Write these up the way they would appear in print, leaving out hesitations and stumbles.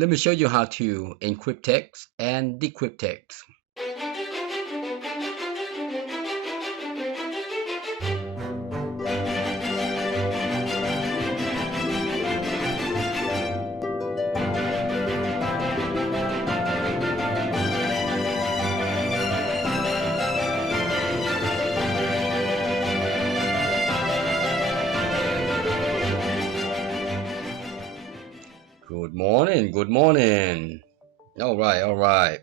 Let me show you how to encrypt text and decrypt text. Good morning. All right.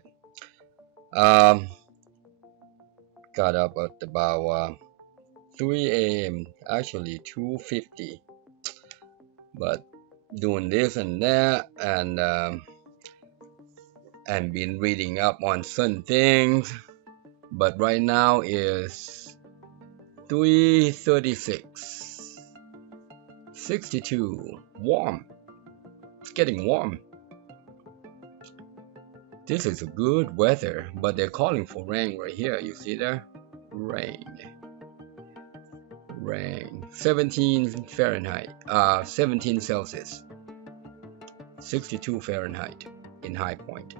Got up at about 3 a.m. Actually 2:50. But doing this and that, and been reading up on some things. But right now is 3:36. 62. Warm. It's getting warm. This is a good weather, but they're calling for rain right here. You see there? Rain. 17 Fahrenheit. 17 Celsius. 62 Fahrenheit in High Point.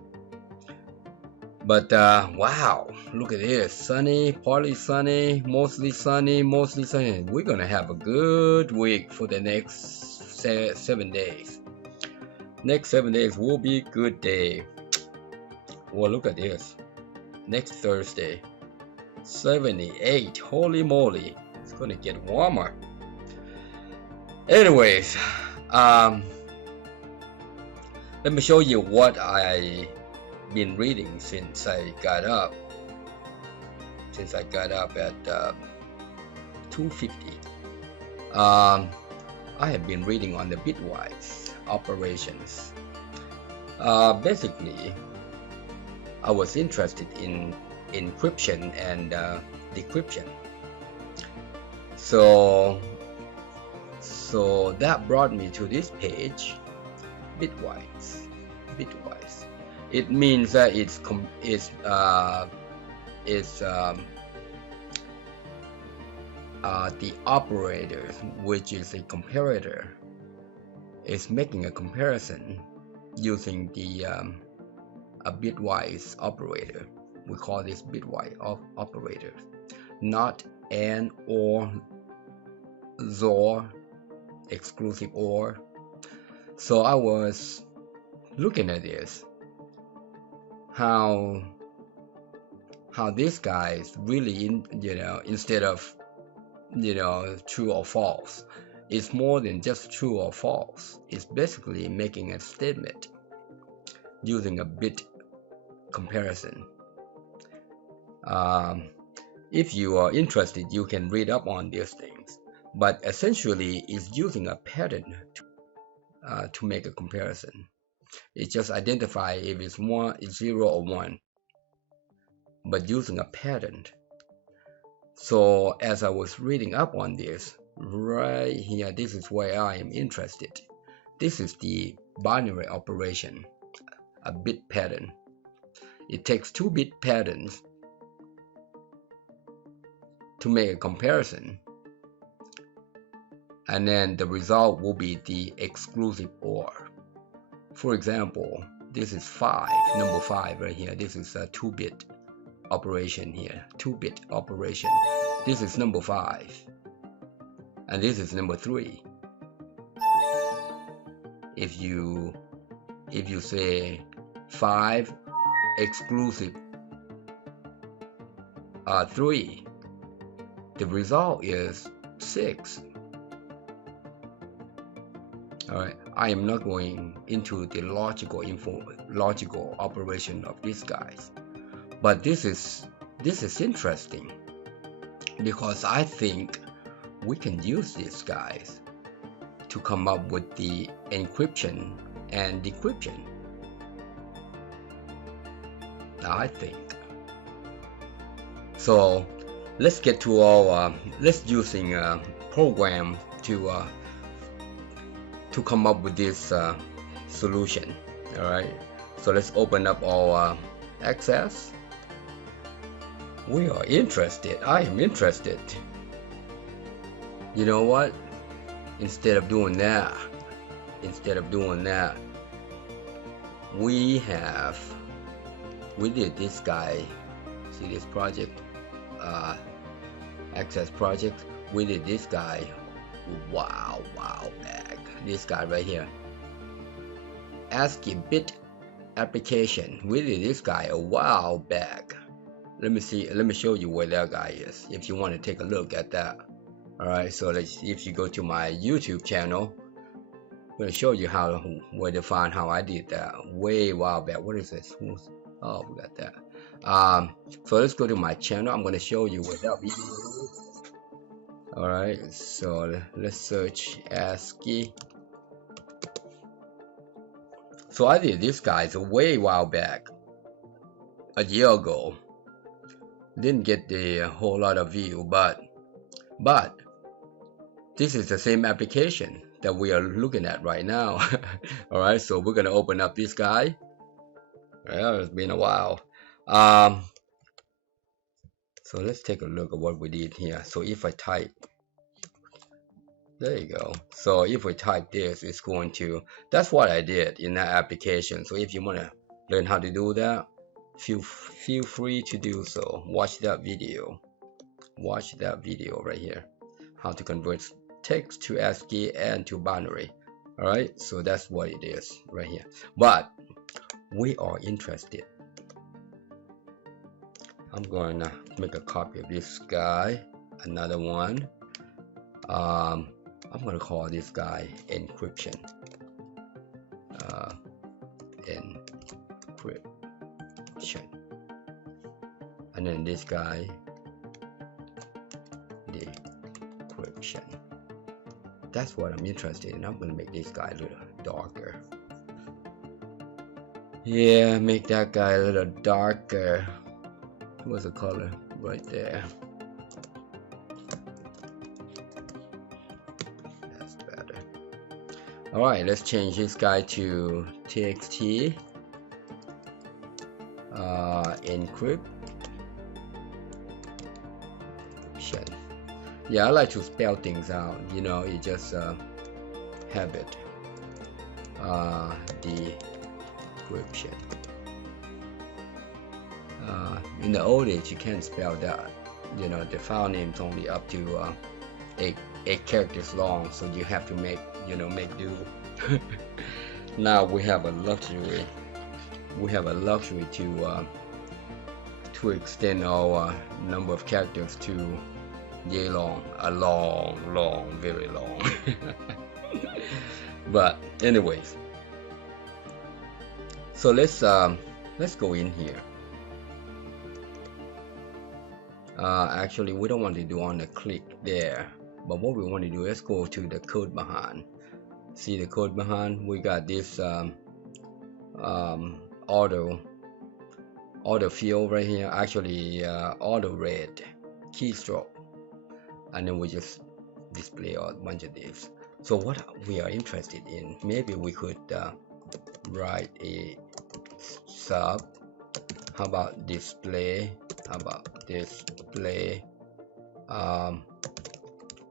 But wow, look at this. Sunny, partly sunny, mostly sunny, mostly sunny. We're gonna have a good week for the next 7 days. Next 7 days will be a good day. Well, look at this. Next Thursday, 78. Holy moly, it's gonna get warmer. Anyways, let me show you what I've been reading since I got up. At 2:50. I have been reading on the bitwise operations. Basically, I was interested in encryption and decryption. So that brought me to this page, bitwise. It means that the operator, which is a comparator, is making a comparison using a bitwise operator. We call this bitwise operator, not and, or, XOR, exclusive OR. So I was looking at this, how this guy is really instead of true or false, it's more than just true or false. It's basically making a statement using a bit comparison. If you are interested, you can read up on these things, but essentially it's using a pattern to make a comparison. It just identify if it's 0 or 1, but using a pattern. So as I was reading up on this right here, this is where I am interested. This is the binary operation, a bit pattern. It takes 2 bit patterns to make a comparison, and then the result will be the exclusive OR. For example, this is 5, number 5 right here. This is a 2-bit operation here, 2-bit operation. This is number 5, and this is number 3. If you say 5 exclusive 3, the result is 6. Alright, I am not going into the logical operation of these guys, but this is interesting because I think we can use these guys to come up with the encryption and decryption. I think so. Let's get to our let's using a program to come up with this solution. All right, so let's open up our Access. We are interested. I am interested. You know what? Instead of doing that, we did this guy. See this project, access project. We did this guy. Wow, back. This guy right here. ASCII bit application. We did this guy a while back. Let me show you where that guy is if you want to take a look at that. Alright, so if you go to my YouTube channel, I'm going to show you where to find how I did that way while back. What is this? Oh, we got that. So let's go to my channel. I'm going to show you where that video is. Alright, so let's search ASCII. So I did this guy a way while back, a year ago. Didn't get the whole lot of view, but this is the same application that we are looking at right now. Alright, so we're gonna open up this guy. Well, it's been a while. So let's take a look at what we did here. So if I type, there you go. So if we type this, it's going to, that's what I did in that application. So if you want to learn how to do that, feel free to do so. Watch that video right here, how to convert text to ASCII and to binary. All right, so that's what it is right here. But we are interested. I'm going to make a copy of this guy, another one. I'm going to call this guy Encryption. Encryption. And then this guy, Decryption. That's what I'm interested in. I'm going to make this guy a little darker. Yeah, make that guy a little darker. What's the color right there? That's better. All right, let's change this guy to txt. Encryption. Yeah, I like to spell things out. You know, it just habit. Decryption. In the old age, you can't spell that. You know, the file name is only up to 8 characters long, so you have to make do. Now we have a luxury. We have a luxury to extend our number of characters to yay long, long, very long. But anyways, so let's go in here. Actually, we don't want to do on the click there, but what we want to do, let's go to the code behind. See the code behind? We got this auto field right here, actually auto read keystroke, and then we just display a bunch of this. So what we are interested in, maybe we could write a sub. How about display? How about display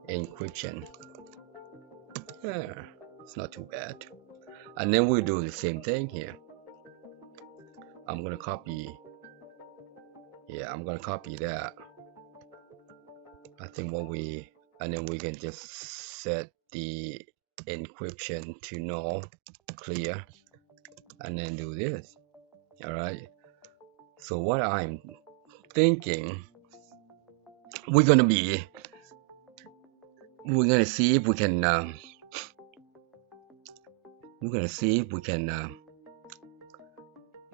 encryption? Yeah, it's not too bad. And then we do the same thing here. I'm gonna copy. Yeah, I'm gonna copy that. I think and then we can just set the encryption to null, clear, and then do this. All right. So what I'm thinking, we're gonna see if we can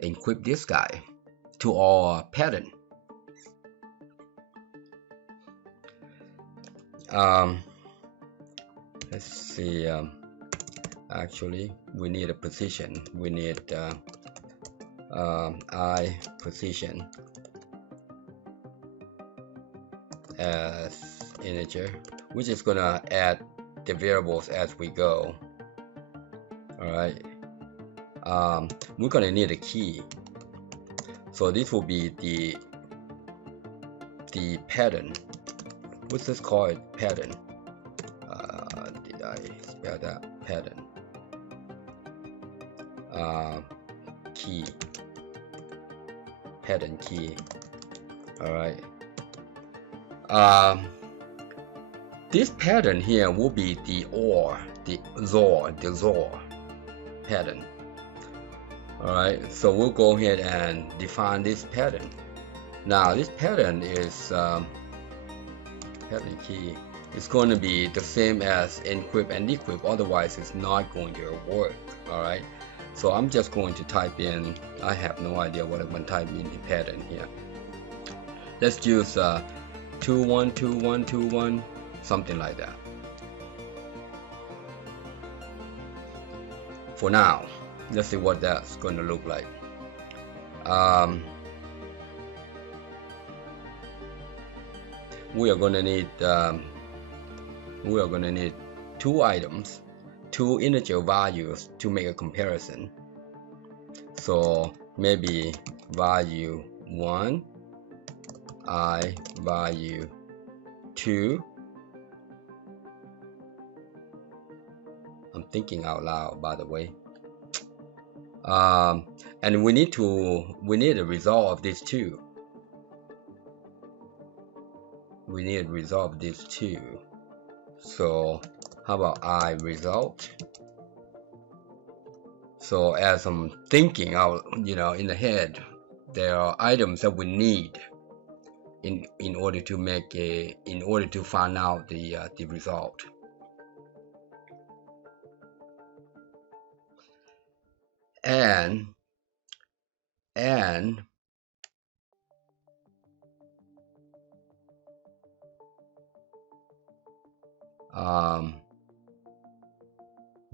encrypt this guy to our pattern. Let's see. Actually, we need a position. We need I position as integer. We're just gonna add the variables as we go. All right. We're gonna need a key. So this will be the pattern. Let's just call it pattern. Did I spell that? Pattern. key. Pattern key. All right. This pattern here will be the XOR pattern. All right. So we'll go ahead and define this pattern. Now this pattern is pattern key. It's going to be the same as encrypt and decrypt. Otherwise, it's not going to work. All right. So I'm just going to type in. I have no idea what I'm going to type in the pattern here. Let's use 212121, something like that. For now, let's see what that's going to look like. We are going to need two items, two integer values to make a comparison. So maybe value 1, I value 2. I'm thinking out loud, by the way. And we need to resolve these two. We need to resolve these two. So how about I result? So as I'm thinking out, in the head, there are items that we need in order to find out the result. And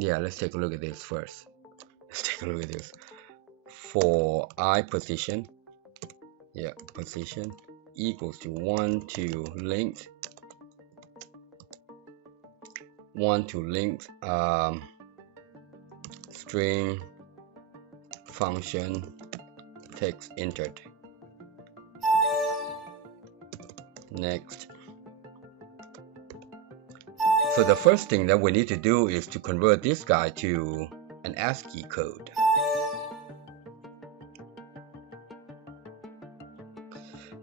yeah, let's take a look at this first. Let's take a look at this. For I position, yeah, position equals to 1 to length, 1 to length, string function text entered. Next. So the first thing that we need to do is to convert this guy to an ASCII code.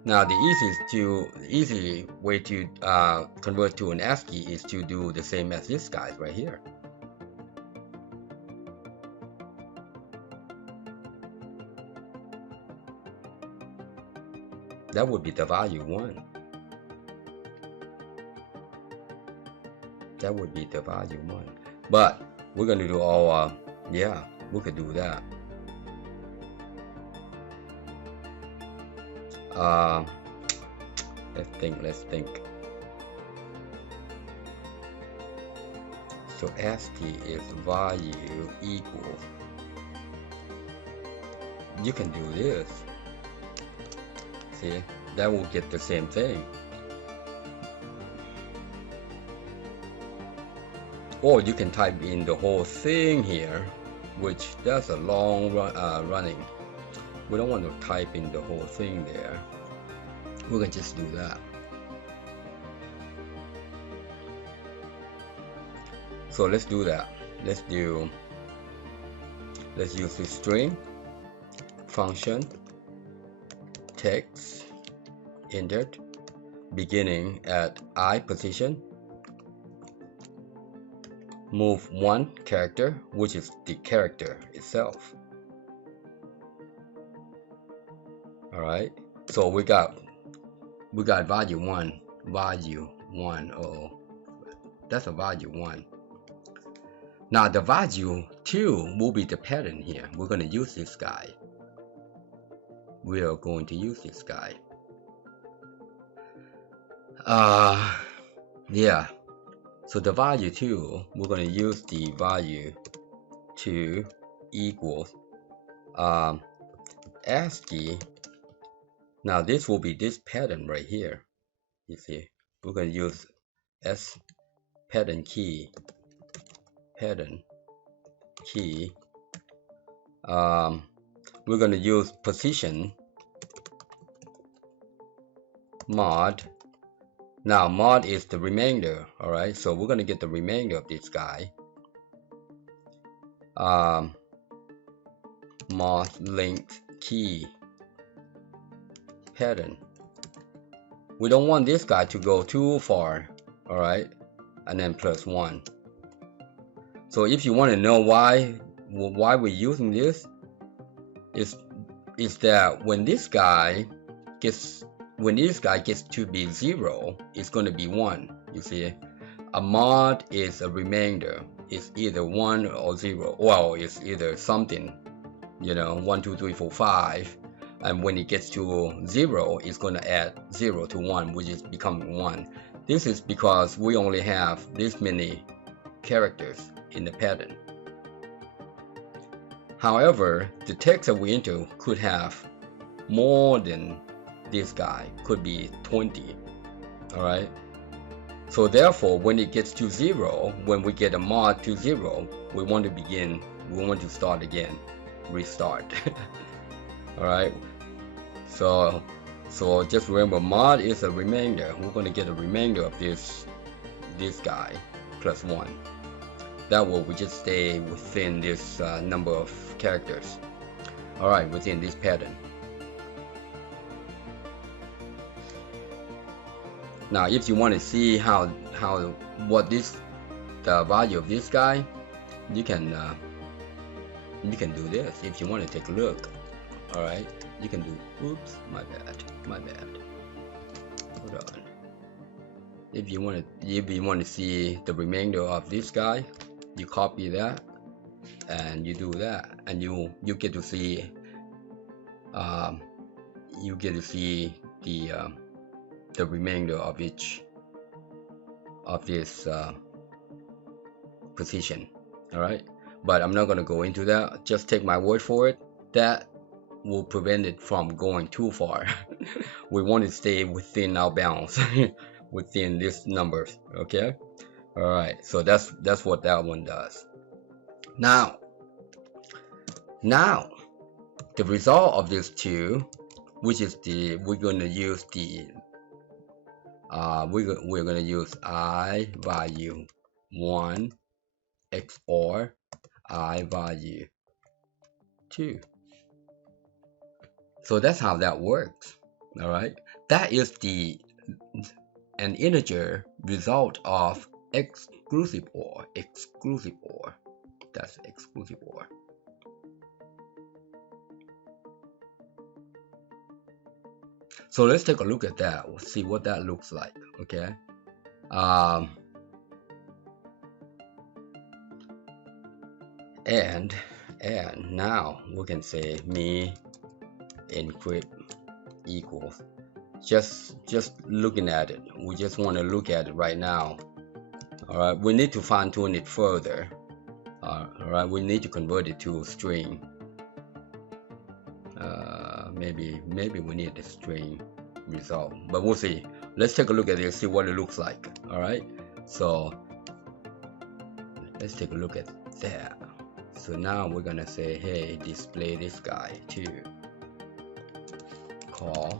Now the easy way to convert to an ASCII is to do the same as this guy right here. That would be the value 1. That would be the value 1. But we're going to do all, yeah, we could do that. Let's think. So ASCII is value equals. You can do this. See, that will get the same thing. Or you can type in the whole thing here, which that's a long running. We don't want to type in the whole thing there. We can just do that. So let's do that. Let's use the string function text entered beginning at I position. Move 1 character, which is the character itself. All right. So we got value 1. Oh, that's a value 1. Now the value 2 will be the pattern here. We're going to use this guy. We are going to use this guy. Yeah. So the value 2, we're going to use the value 2 equals ASCII. Now this will be this pattern right here. You see, we're going to use S pattern key. We're going to use position mod. Now mod is the remainder. All right, so we're going to get the remainder of this guy. mod length key pattern. We don't want this guy to go too far, all right, and then +1. So if you want to know why we're using this, is that when this guy gets to be 0, it's going to be 1. You see, a mod is a remainder. It's either 1 or 0. Well, it's either something, 1, 2, 3, 4, 5. And when it gets to 0, it's going to add 0 to 1, which is becoming 1. This is because we only have this many characters in the pattern. However, the text that we enter could have more than this guy, could be 20. All right. So therefore, when it gets to 0, when we get a mod to 0, we want to start again, restart. All right. So just remember, mod is a remainder. We're going to get a remainder of this guy +1. That way we just stay within this number of characters. All right, within this pattern. Now, if you want to see the value of this guy, you can do this. If you want to take a look, all right, you can do. Oops, my bad. Hold on. If you want to see the remainder of this guy, you copy that and you do that, and you get to see the remainder of each of this position. All right, but I'm not going to go into that. Just take my word for it. That will prevent it from going too far. We want to stay within our bounds, within these numbers. Okay. All right. So that's what that one does. Now the result of this two, which is we're going to use I value 1 XOR I value 2. So that's how that works. All right, that is an integer result of exclusive OR. That's exclusive OR. So let's take a look at that. We'll see what that looks like. Okay. And now we can say me encrypt equals just looking at it. We just want to look at it right now. All right, we need to fine tune it further. All right, we need to convert it to a string. Maybe we need a string result, but we'll see. Let's take a look at it, see what it looks like. All right, so let's take a look at that. So now we're gonna say, hey, display this guy too. Call.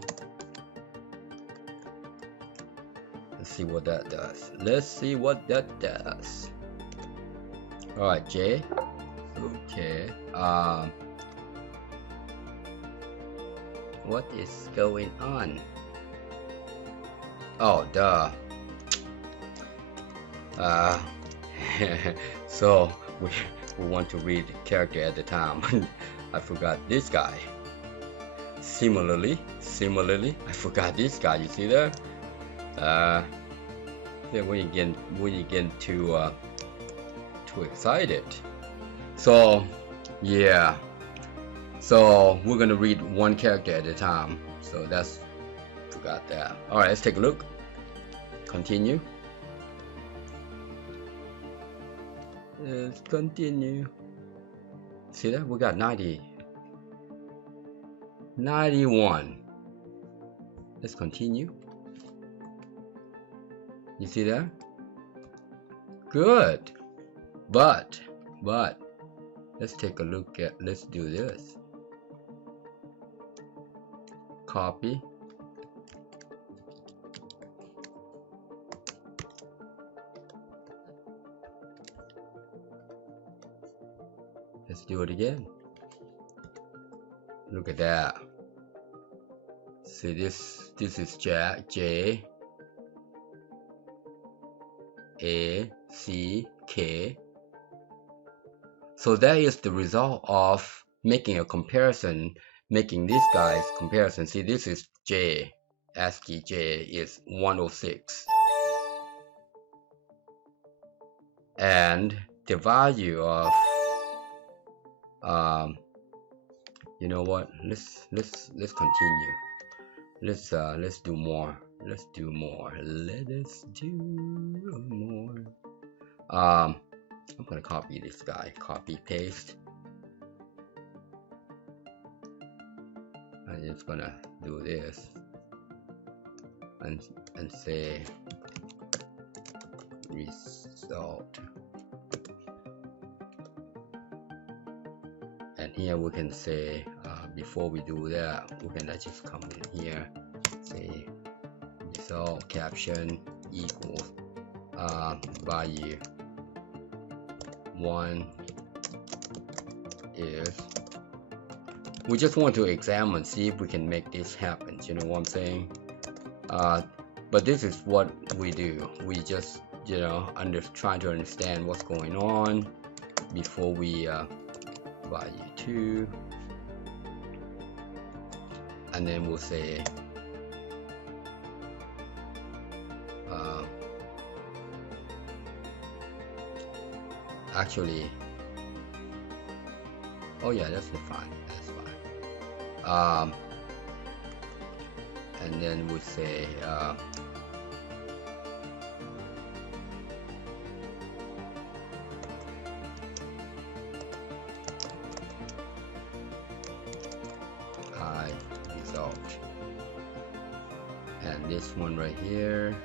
Let's see what that does. All right, J. Okay. What is going on? Oh, duh. So we want to read character at the time. I forgot this guy. Similarly, I forgot this guy. You see there? Then when you get too excited. So yeah. So we're gonna read one character at a time. So forgot that. All right, let's take a look. Continue. Let's continue. See that? We got 90. 91. Let's continue. You see that? Good. But let's take a look at, let's do this. Copy. Let's do it again. Look at that. See this is J A C K. So that is the result of making a comparison, making these guys comparison. See, this is J, ASCII J is 106. And the value of you know what, let's continue. Let's do more. I'm gonna copy this guy, copy paste. I'm just gonna do this and say result, and here we can say before we do that, we can just come in here, say result caption equals value 1 is, we just want to examine, see if we can make this happen, you know what I'm saying? But this is what we do. We just, you know, trying to understand what's going on before we value 2, and then we'll say actually, oh yeah, that's fine. And then we'll say I result, and this one right here,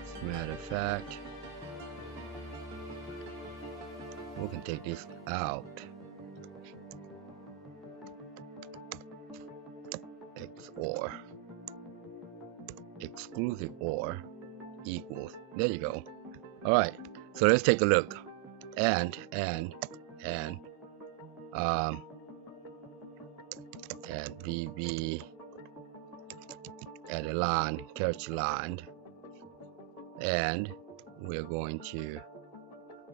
as a matter of fact, we can take this out. XOR, exclusive OR equals, there you go. All right, so let's take a look. And add VB, add a line, character line, and we're going to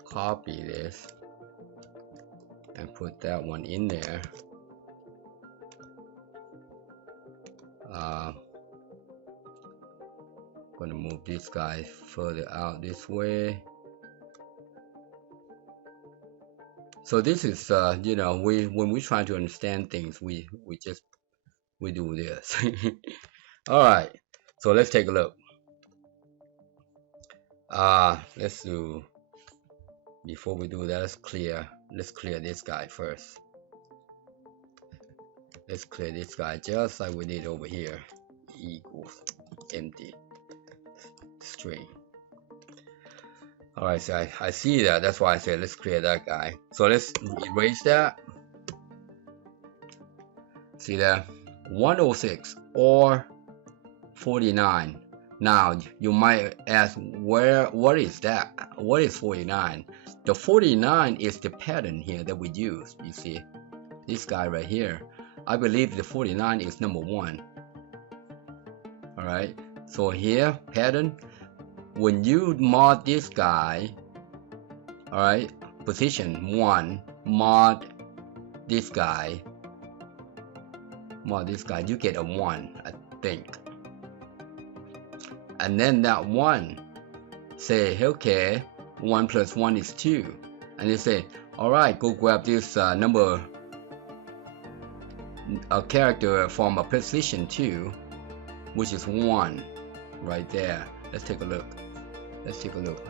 copy this and put that one in there. Gonna move this guy further out this way. So this is you know, when we try to understand things, we do this. All right, so let's take a look. Let's do, before we do that, let's clear this guy first. Let's clear this guy just like we did over here, equals empty string. All right, so I see that. That's why I said let's clear that guy. So let's erase that. See that 106 or 49. Now you might ask, what is that? What is 49? The 49 is the pattern here that we use. You see this guy right here. I believe the 49 is number 1. All right, so here pattern, when you mod this guy, all right, position 1, mod this guy, you get a 1, I think. And then that 1, say, okay, 1 plus 1 is 2, and you say, all right, go grab this number, a character from a position 2, which is 1 right there. Let's take a look.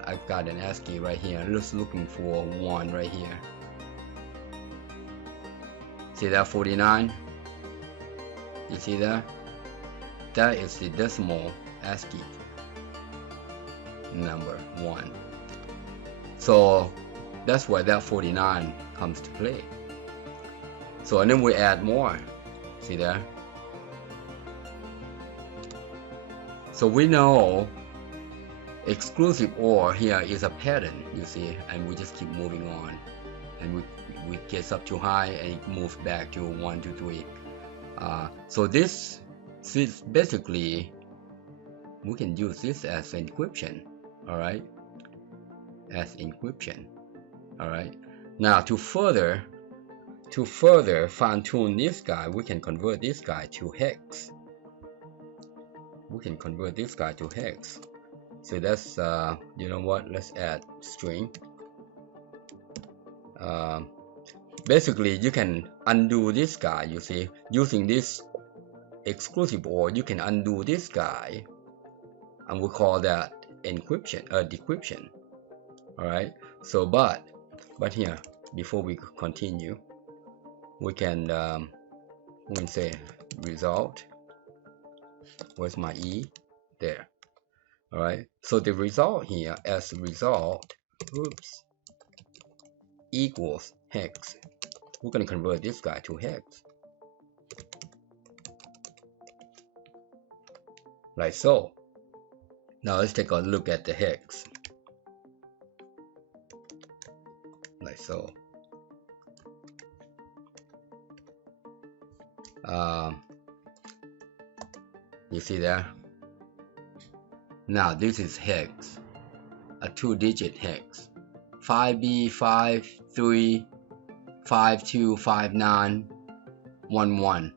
I've got an ASCII right here. I'm just looking for 1 right here. See that 49? You see that? That is the decimal ASCII number 1. So that's why that 49 comes to play. So and then we add more. See there? So we know exclusive OR here is a pattern, you see, and we just keep moving on. and we gets up to high and it moves back to 1 to 3. So this basically we can use this as encryption, all right, as encryption, all right. Now to further fine-tune this guy, we can convert this guy to hex. We can convert this guy to hex. So that's you know what, let's add string. Basically you can undo this guy, you see, using this exclusive OR you can undo this guy, and we call that encryption, decryption, all right. So but here, before we continue, we can say result. Where's my E? There. All right. So the result here, as result, oops, equals hex. We're going to convert this guy to hex, like so. Now let's take a look at the hex, like so. You see there? Now this is hex, a 2-digit hex, 5B 53 52 59 11.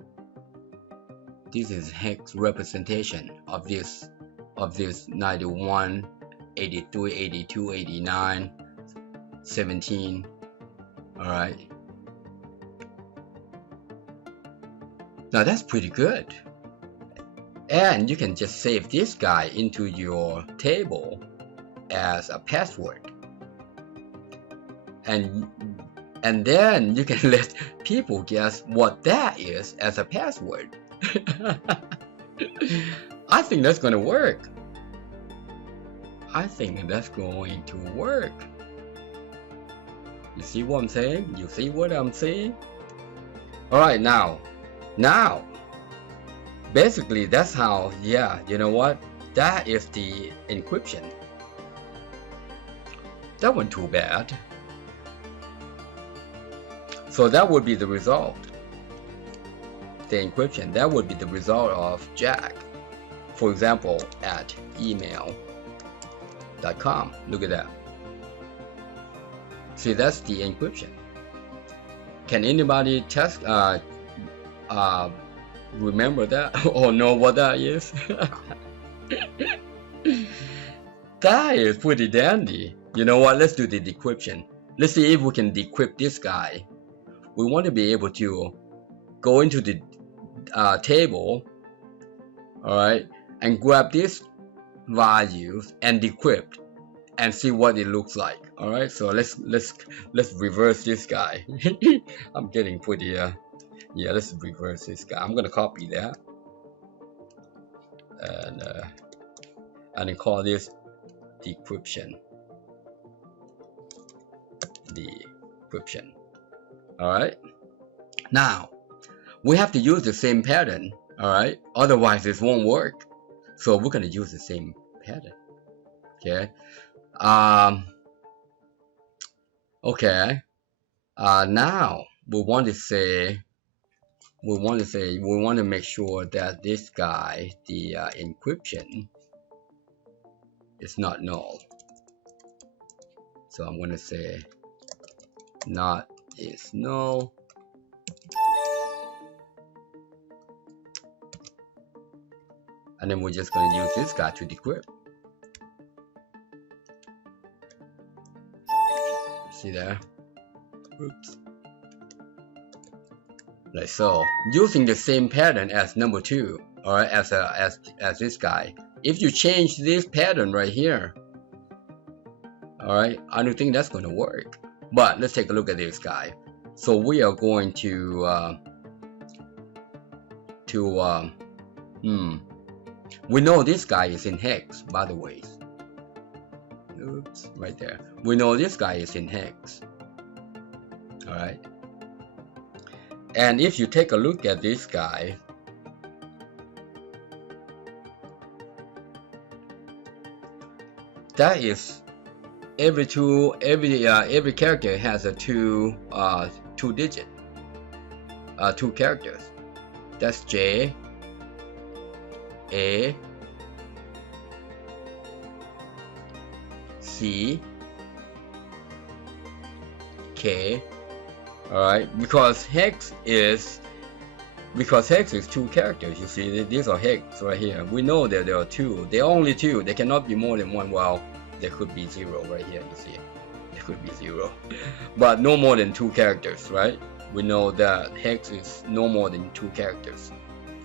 This is hex representation of this 91, 83, 82, 89, 17. All right. Now that's pretty good. And you can just save this guy into your table as a password, and then you can let people guess what that is as a password. I think that's going to work. I think that's going to work. You see what I'm saying? You see what I'm saying? All right, now basically that's how, yeah, you know what, that is the encryption. That wasn't too bad. So that would be the result, the encryption. That would be the result of Jack, for example, at email.com. Look at that. See, that's the encryption. Can anybody test remember that or know what that is? That is pretty dandy. You know what, let's do the decryption. Let's see if we can decrypt this guy. We want to be able to go into the table, all right, and grab these values and decrypt and see what it looks like. All right, so let's reverse this guy. I'm getting pretty yeah, let's reverse this guy. I'm gonna copy that and then call this decryption. Decryption. All right. Now we have to use the same pattern. All right. Otherwise, this won't work. So we're gonna use the same pattern. Okay. Okay. Now we want to make sure that this guy, the encryption, is not null. So I'm going to say not is null. And then we're just going to use this guy to decrypt. See there? Oops. Like so, using the same pattern as number 2, or as this guy. If you change this pattern right here, all right, I don't think that's going to work. But let's take a look at this guy. So we are going to we know this guy is in hex, by the way. Oops, right there. We know this guy is in hex. All right. And if you take a look at this guy, that is every character has a two digit, two characters. That's J, A, C, K. All right, because hex is two characters. You see, these are hex right here. We know that there are two. There are only two. There cannot be more than one. Well, there could be zero right here. You see, there could be zero, but no more than two characters, right? We know that hex is no more than two characters.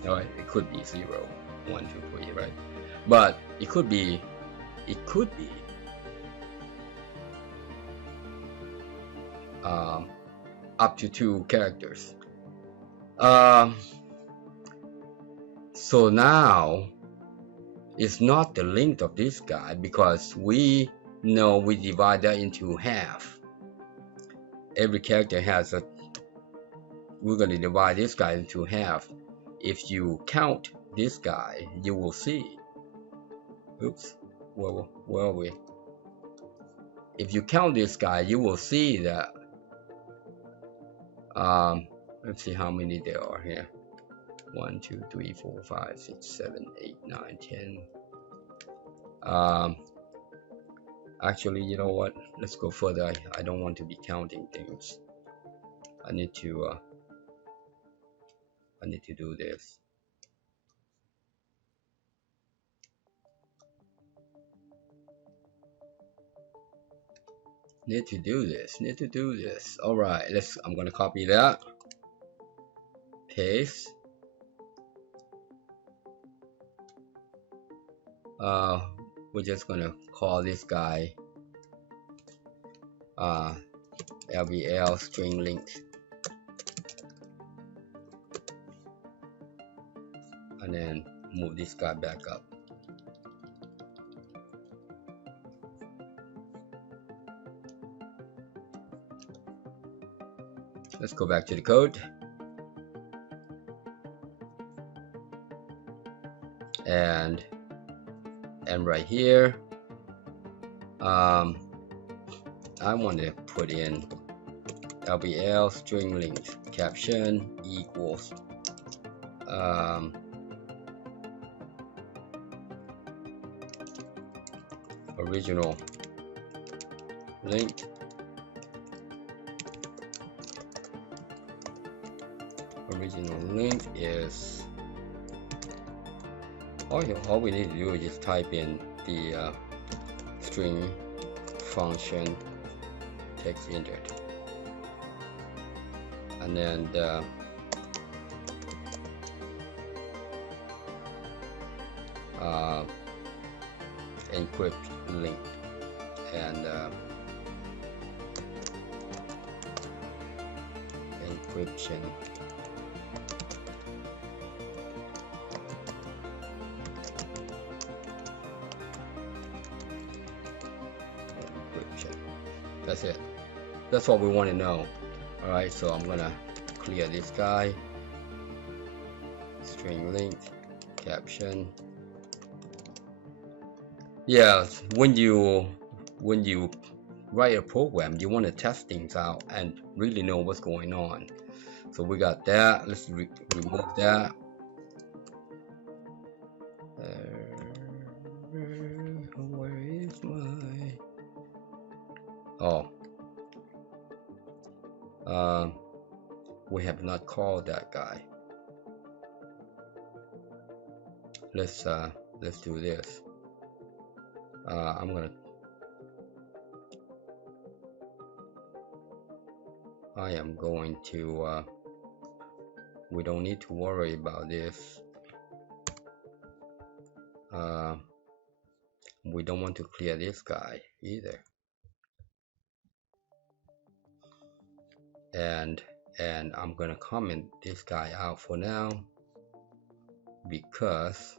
All right, it could be 0, 1, 2, 3, right? But it could be up to 2 characters. So now it's not the length of this guy, because we know we divide that into half. Every character has a, we're going to divide this guy into half. If you count this guy, you will see, oops, where are we? If you count this guy, you will see that let's see how many there are here. 1, 2, 3, 4, 5, 6, 7, 8, 9, 10. Actually, you know what? Let's go further. I don't want to be counting things. I need to do this. Need to do this. All right, I'm gonna copy that, paste. We're just gonna call this guy LBL string length, and then move this guy back up. Let's go back to the code, and right here, I want to put in LBL string length caption equals original length. Original length is all we need to do is just type in the string function text entered, and then the encrypt length, and encryption. That's it. That's what we want to know. Alright, so I'm gonna clear this guy. String length, caption. Yeah, when you write a program, you want to test things out and really know what's going on. So we got that. Let's remove that. Where is my... Oh, we have not called that guy. Let's do this. I am going to we don't need to worry about this. We don't want to clear this guy either. And I'm gonna comment this guy out for now, because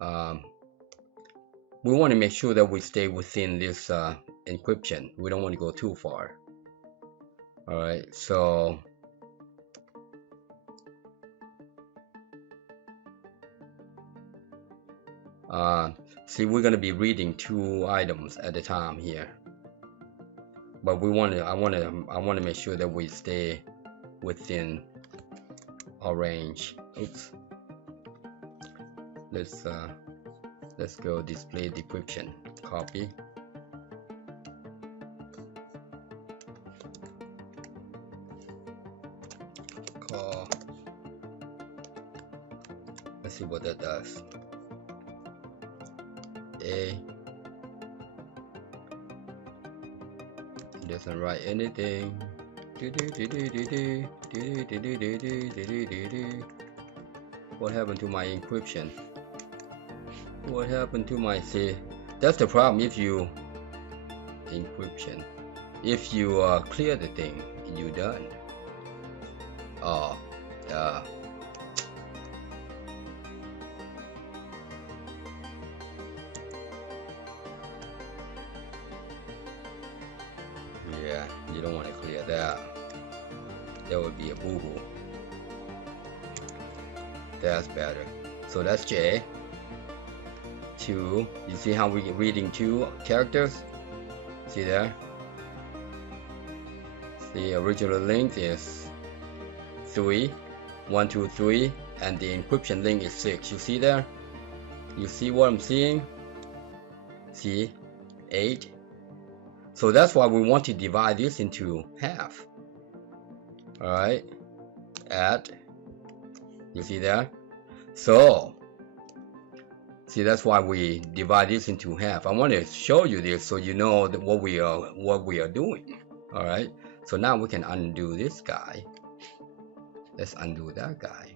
we want to make sure that we stay within this encryption. We don't want to go too far. All right, so See, we're gonna be reading 2 items at a time here, but I want to make sure that we stay within our range. Oops. Let's go display decryption. Copy. Call. Let's see what that does. A doesn't write anything. What happened to my encryption? What happened to my, see, that's the problem. If you encryption, if you clear the thing, you done. Oh, yeah, you don't want to clear that. That would be a boo-boo. That's better. So that's J. 2. You see how we're reading 2 characters? See there? The original length is 3, 1, 2, 3, and the encryption length is 6. You see there? You see what I'm seeing? See? 8. So that's why we want to divide this into half. Alright? Add. You see that? So, see, that's why we divide this into half. I want to show you this so you know that what we are doing. All right. So now we can undo this guy. Let's undo that guy.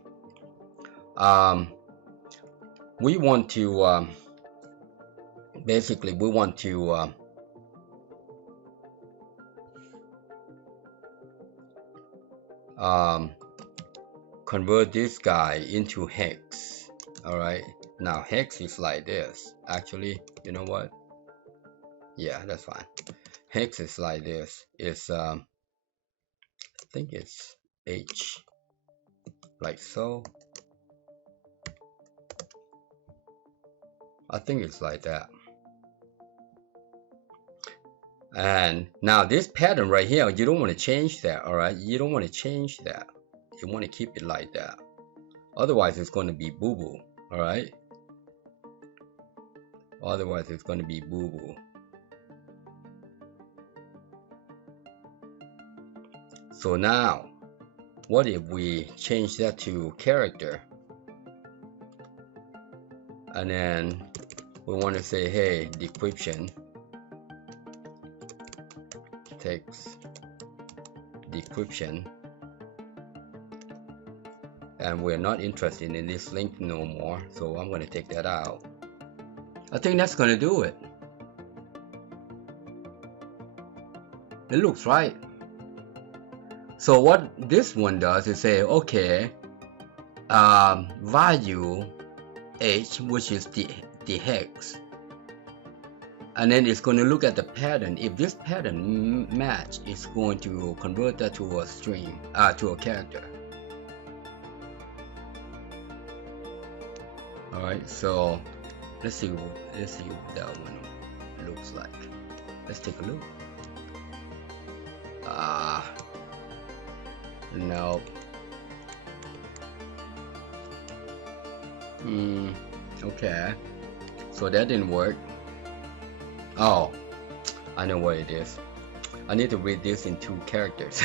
We want to basically we want to convert this guy into hex. All right. Now hex is like this. Actually, you know what? Yeah, that's fine. Hex is like this. It's I think it's H, like so. I think it's like that. And now this pattern right here, you don't want to change that. All right, you don't want to change that. You want to keep it like that. Otherwise, it's going to be boo-boo. All right. Otherwise, it's going to be boo-boo. So now, what if we change that to character? And then we want to say, hey, decryption, text, decryption. And we're not interested in this link no more. So I'm going to take that out. I think that's going to do it. It looks right. So what this one does is say, okay, value H, which is the hex, and then it's going to look at the pattern. If this pattern match, it's going to convert that to a string, to a character. All right, so let's see what that one looks like. Let's take a look. No. Okay. So that didn't work. Oh, I know what it is. I need to read this in 2 characters.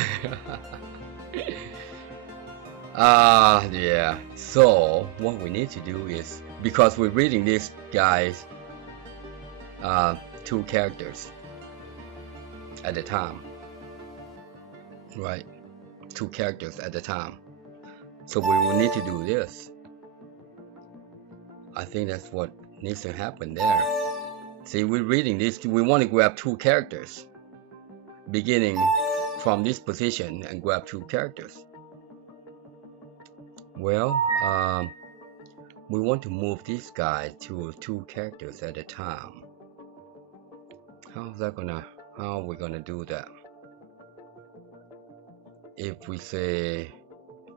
Yeah. So what we need to do is, because we're reading this guys 2 characters at a time, right? 2 characters at a time. So we will need to do this. I think that's what needs to happen there. See, we're reading this. We want to grab 2 characters, beginning from this position, and grab 2 characters. Well, we want to move this guy to 2 characters at a time. How are we gonna do that? If we say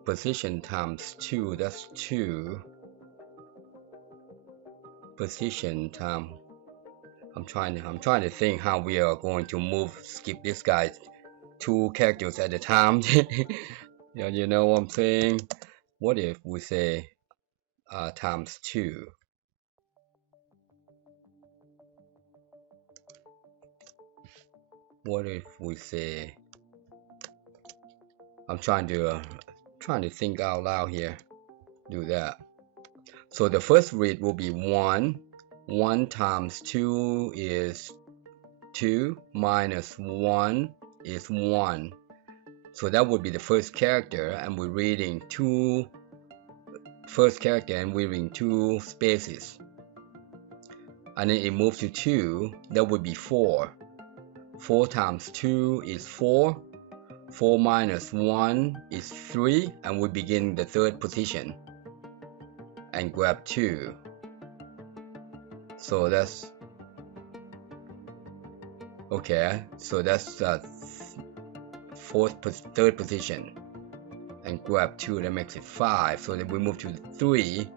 position times 2, that's 2. position time. I'm trying to think how we are going to skip this guy 2 characters at a time. Yeah, you know what I'm saying? What if we say times 2? What if we say, I'm trying to think out loud here. Do that. So the first read will be 1. 1 times 2 is 2, minus 1 is 1. So that would be the first character, and we're reading first character and we're reading 2 spaces. And then it moves to 2, that would be 4. 4 times 2 is 4. 4 minus 1 is 3, and we begin the third position and grab 2. So that's okay. So that's third position and grab 2. That makes it 5. So then we move to 3.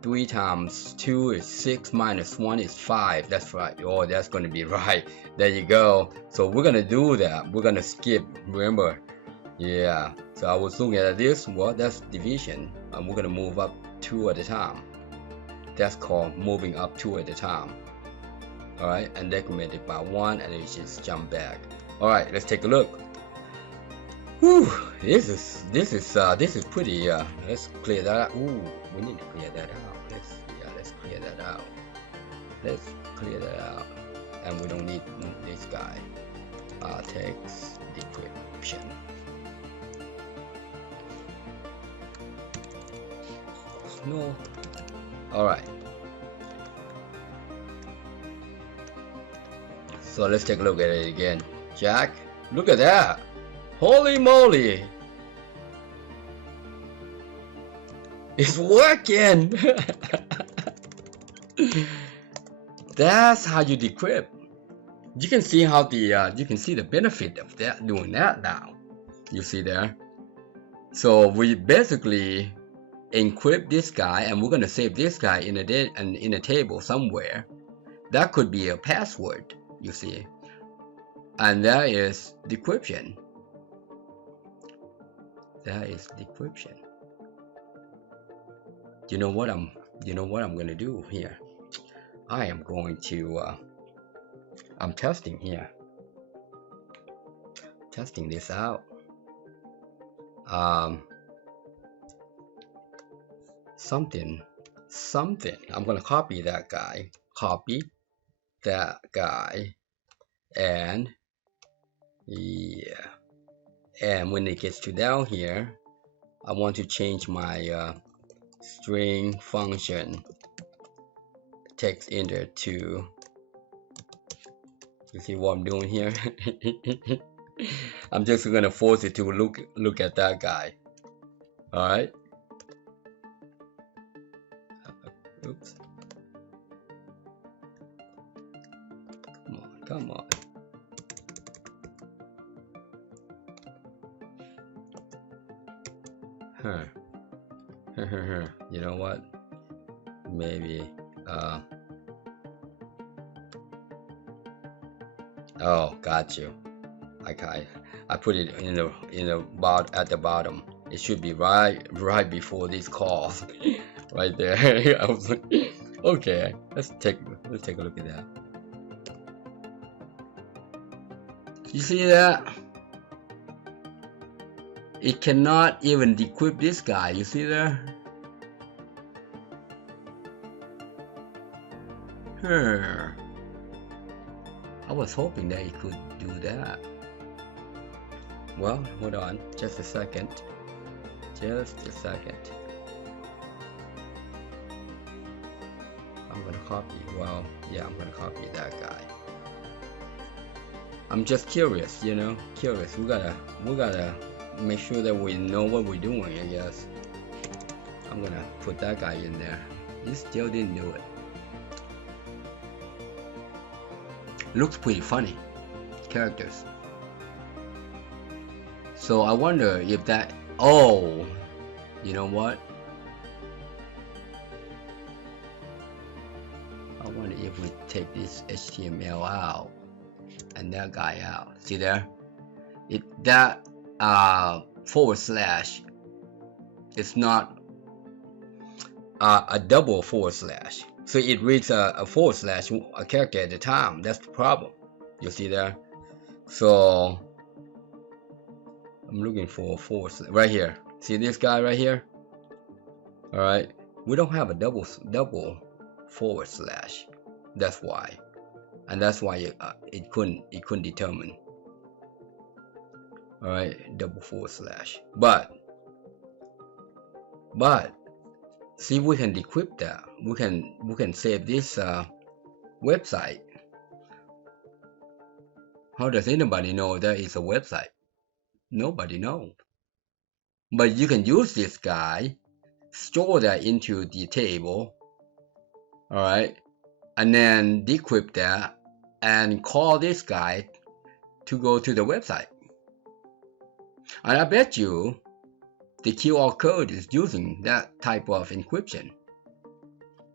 3 times 2 is 6, minus 1 is 5. That's right. Oh, that's going to be right. There you go. So we're going to do that. We're going to skip. Remember? Yeah. So I was looking at this. Well, that's division. And we're going to move up 2 at a time. That's called moving up 2 at a time. Alright. And decrement it by 1. And then you just jump back. Alright. Let's take a look. Whew. This is pretty. Let's clear that out. Ooh, we need to clear that out. Let's clear that out. Let's clear that out. And we don't need this guy. Text decryption. No. Alright. So let's take a look at it again. Jack, look at that. Holy moly. It's working. That's how you decrypt. You can see how the benefit of that doing that now. You see there. So we basically encrypt this guy, and we're gonna save this guy in a table somewhere. That could be a password. You see, and that is decryption. That is decryption. You know what I'm gonna do here? I am going to I'm testing here. Testing this out. Something. I'm gonna copy that guy. Copy that guy, and yeah. And when it gets to down here, I want to change my string function text enter to. You see what I'm doing here? I'm just gonna force it to look at that guy. All right. Oops. Come on. You know what? Maybe oh, got you. Okay, I put it at the bottom. It should be right before this call. Right there. I was like, okay, let's take a look at that. You see that? It cannot even decrypt this guy. You see there? I was hoping that it could do that. Well, hold on, just a second. I'm gonna copy. Well, yeah, I'm gonna copy that guy. I'm just curious, you know, curious. We gotta make sure that we know what we're doing, I guess. I'm gonna put that guy in there. He still didn't do it. Looks pretty funny. Characters. So I wonder if that, oh, you know what? take this HTML out and that guy out. See there? That forward slash is not a double forward slash. So it reads a forward slash, a character at a time. That's the problem. You see there? So I'm looking for a forward slash right here. See this guy right here? All right. We don't have a double forward slash. That's why, and that's why it couldn't determine. All right, double forward slash. But see, we can decrypt that. We can save this website. How does anybody know that it's a website? Nobody knows. But you can use this guy, store that into the table, all right, and then decrypt that and call this guy to go to the website. And I bet you the QR code is using that type of encryption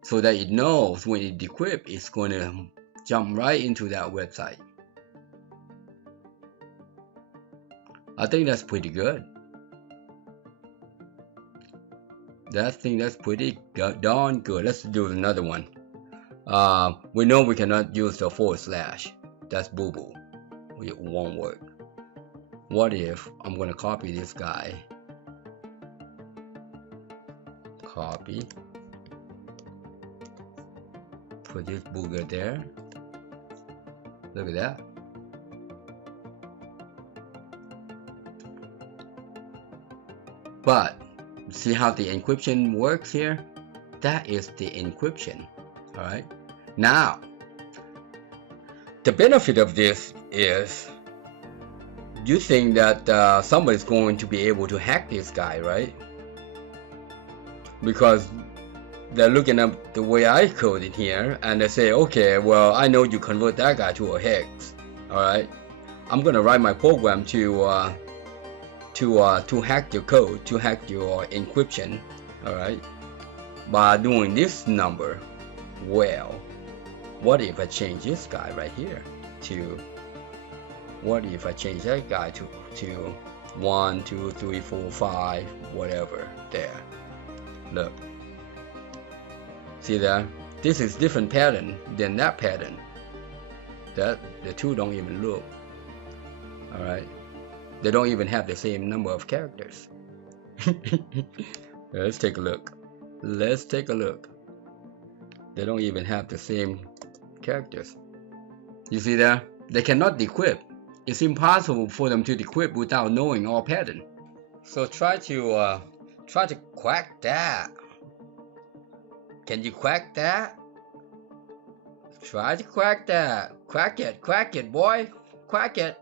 so that it knows when it decrypts, it's going to jump right into that website. I think that's pretty good. I think that's pretty darn good. Let's do another one. We know we cannot use the forward slash. That's boo-boo. It won't work. What if I'm going to copy this guy? Copy. Put this booger there. Look at that. But see how the encryption works here? That is the encryption. All right. Now, the benefit of this is you think that somebody's going to be able to hack this guy, right? Because they're looking up the way I code it here, and they say, okay, well, I know you convert that guy to a hex. All right. I'm gonna write my program to hack your code, to hack your encryption, all right, by doing this number. Well, what if I change this guy right here to, what if I change that guy to 1, 2, 3, 4, 5, whatever, there. Look, see that? This is different pattern than that pattern. That the two don't even look, all right. They don't even have the same number of characters. Let's take a look. Let's take a look. They don't even have the same characters. You see that? They cannot decrypt. It's impossible for them to decrypt without knowing all pattern. So try to crack that. Can you crack that? Try to crack that. Crack it, boy. Crack it.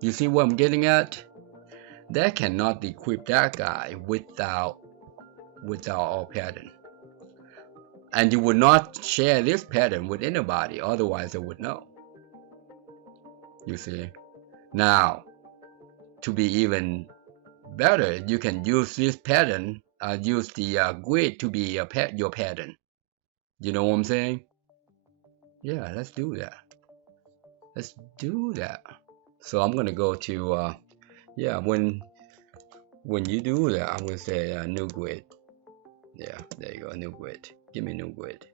You see what I'm getting at? They cannot decrypt that guy without all pattern. And you would not share this pattern with anybody, otherwise they would know. You see? Now, to be even better, you can use this pattern, use the grid to be your pattern. You know what I'm saying? Yeah, let's do that. Let's do that. So I'm gonna go to yeah, when you do that, I'm gonna say new grid. Yeah, there you go, new grid. Give me new grid.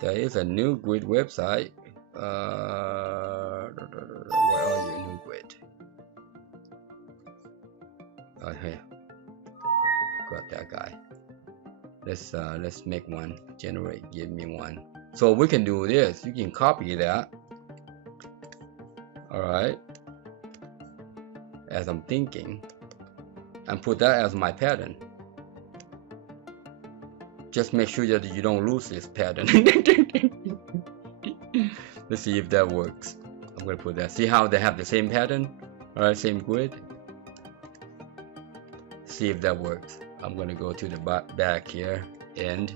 There is a new grid website. Where are you, new grid? Oh, here. Got that guy. Let's make one. Generate. Give me one. So we can do this. You can copy that. All right. As I'm thinking, and put that as my pattern. Just make sure that you don't lose this pattern. Let's see if that works. I'm gonna put that. See how they have the same pattern? All right, same grid. See if that works. I'm gonna go to the back here, and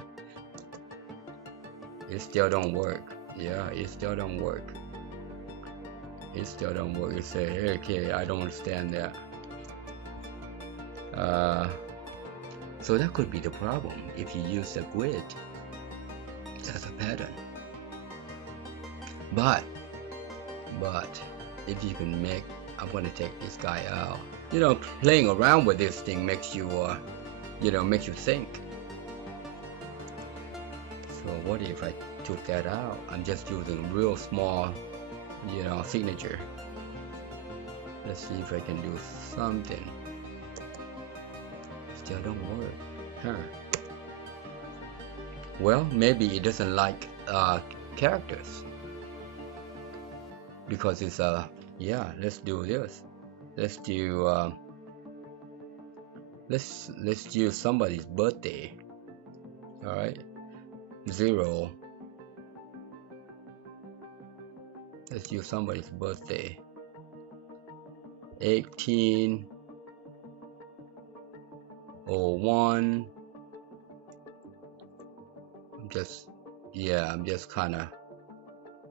it still don't work. Yeah, it still don't work. It still don't work. It say, hey, okay, I don't understand that. So that could be the problem if you use the grid as a pattern. But if you can make, I'm going to take this guy out. You know, playing around with this thing makes you, makes you think. So what if I took that out? I'm just using real small, signature. Let's see if I can do something. Still don't work. Huh. Well, maybe it doesn't like characters. Because it's let's do this. Let's do let's do somebody's birthday. All right, 0. Let's use somebody's birthday. 1801. I'm just kind of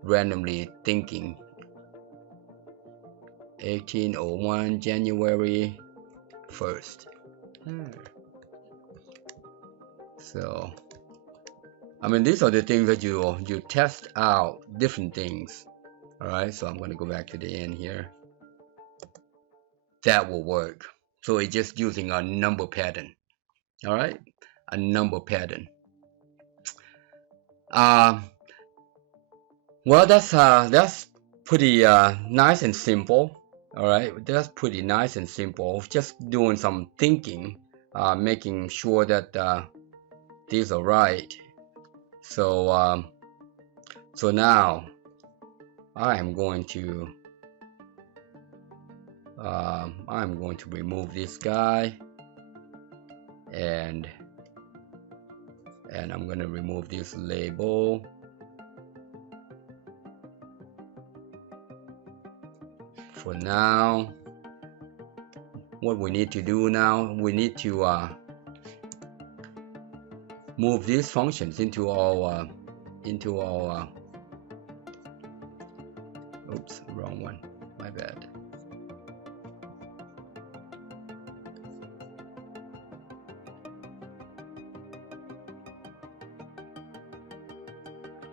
randomly thinking. 1801 January 1st. So I mean, these are the things that you test out different things. All right, so I'm going to go back to the end here. That will work. So it's just using a number pattern. All right, a number pattern. Well, that's pretty nice and simple. All right, that's pretty nice and simple. Just doing some thinking, making sure that these are right. So so now I am going to remove this guy, and I'm going to remove this label. For now, what we need to do now, we need to move these functions into our oops, wrong one, my bad.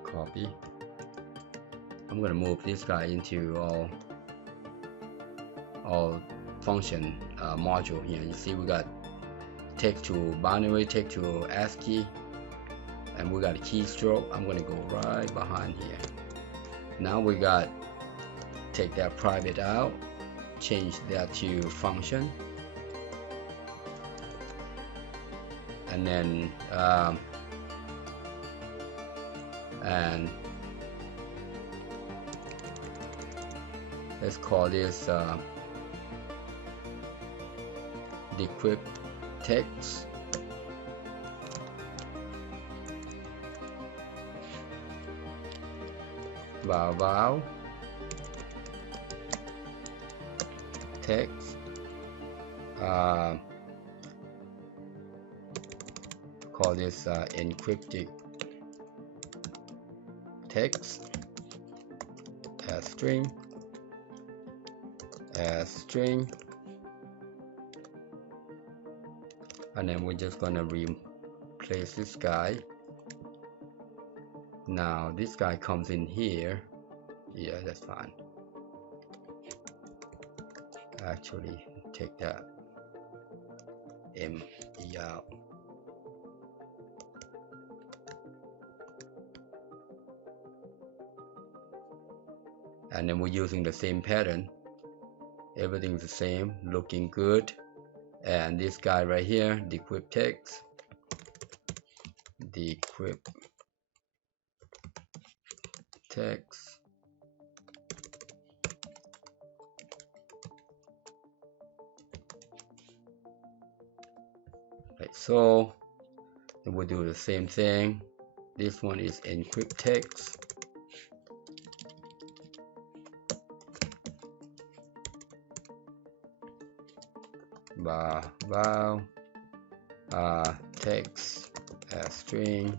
Copy. I'm going to move this guy into our function module here. You see we got text to binary, text to ASCII, and we got a keystroke. I'm going to go right behind here. Now we got take that private out, change that to function, and then and let's call this DecryptText. Wow text. Call this encrypted text as string, and then we're just gonna replace this guy. Now this guy comes in here. Yeah, that's fine. Actually, take that ME out. And then we're using the same pattern. Everything's the same, looking good. And this guy right here, DecryptText, like so. And we'll do the same thing. This one is EncryptText. Text as string,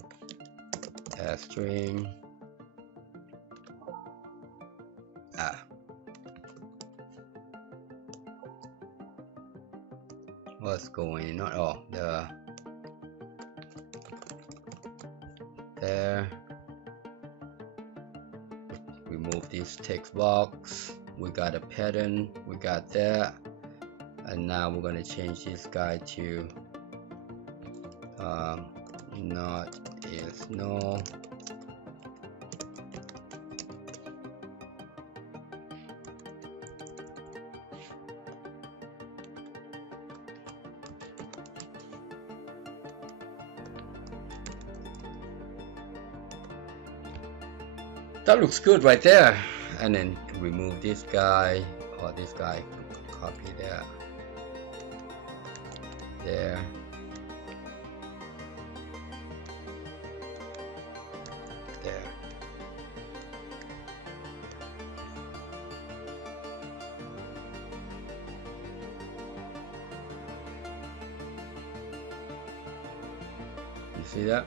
what's going on. Oh, there. Remove this text box. We got a pattern. We got that. And now we're gonna change this guy to not is no. That looks good right there. And then remove this guy or this guy, copy that there. There. You see that?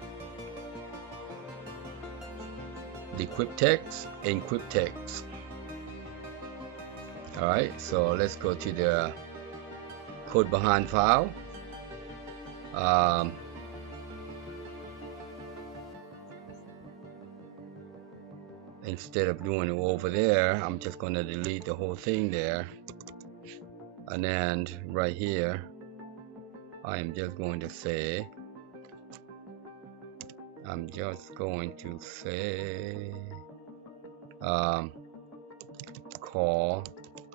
DecryptText, EncryptText. Alright, so let's go to the code behind file. Instead of doing it over there, I'm just going to delete the whole thing there. And then right here, I am just going to say, call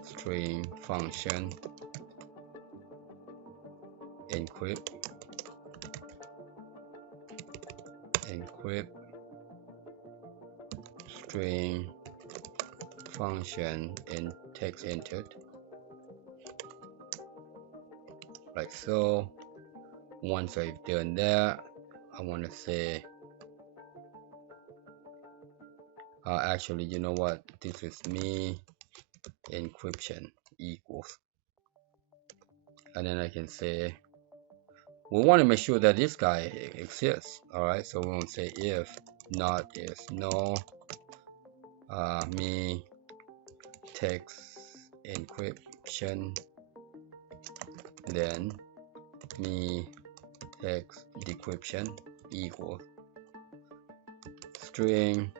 string function encrypt string function and text entered, like so. Once I've done that, I want to say actually, you know what, this is me encryption equals, and then I can say we want to make sure that this guy exists. All right, so we won't say if not is no me text encryption, then me text decryption equals string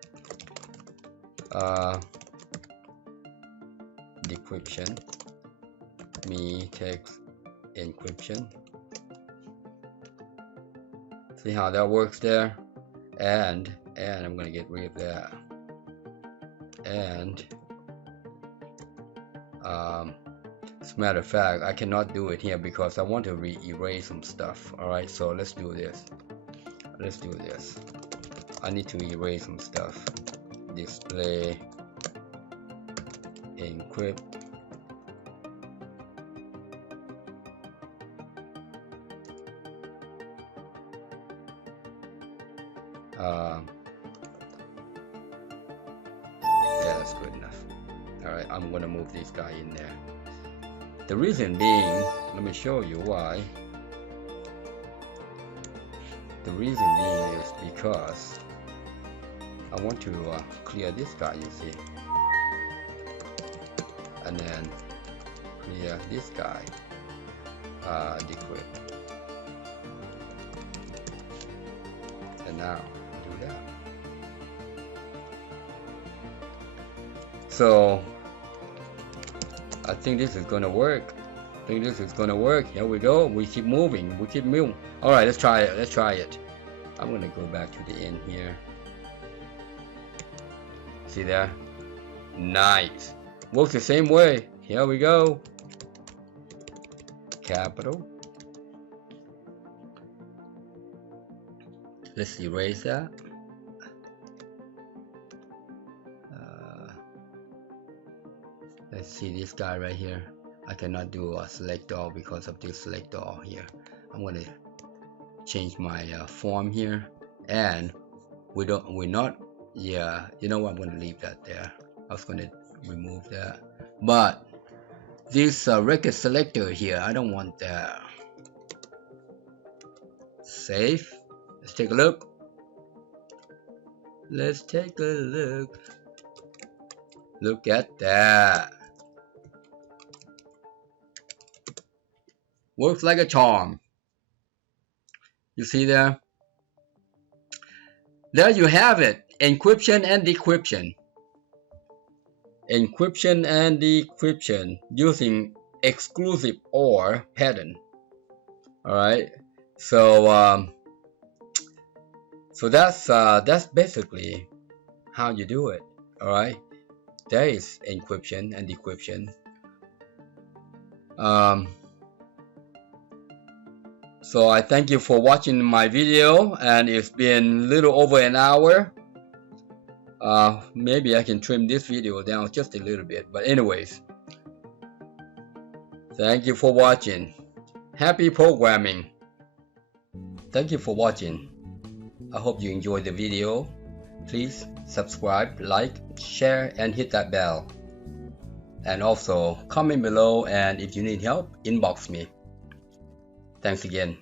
decryption me text encryption. See how that works there? And I'm gonna get rid of that. And as a matter of fact, I cannot do it here because I want to erase some stuff. All right, so let's do this. I need to erase some stuff. Display encrypt yeah, that's good enough. All right, I'm gonna move this guy in there. The reason being, let me show you why. The reason being is because I want to clear this guy, you see, and then clear this guy, decrypt, and now do that. So I think this is gonna work. Here we go. We keep moving. All right, let's try it. I'm gonna go back to the end here. See there? Nice. Works the same way. Here we go. Capital. Let's erase that. Let's see this guy right here. I cannot do a select all because of this select all here. I'm gonna change my form here, and we're not. Yeah, you know what? I'm gonna leave that there. I was gonna remove that, but this record selector here, I don't want that. Save. Let's take a look. Look at that. Works like a charm. You see there? There you have it. Encryption and decryption. Encryption and decryption using exclusive OR pattern. Alright. So that's basically how you do it. Alright. There is encryption and decryption. So I thank you for watching my video, and it's been a little over an hour. Maybe I can trim this video down just a little bit, but anyways, thank you for watching. Happy programming. Thank you for watching. I hope you enjoyed the video. Please subscribe, like, share, and hit that bell. And also comment below, and if you need help, inbox me. Thanks again.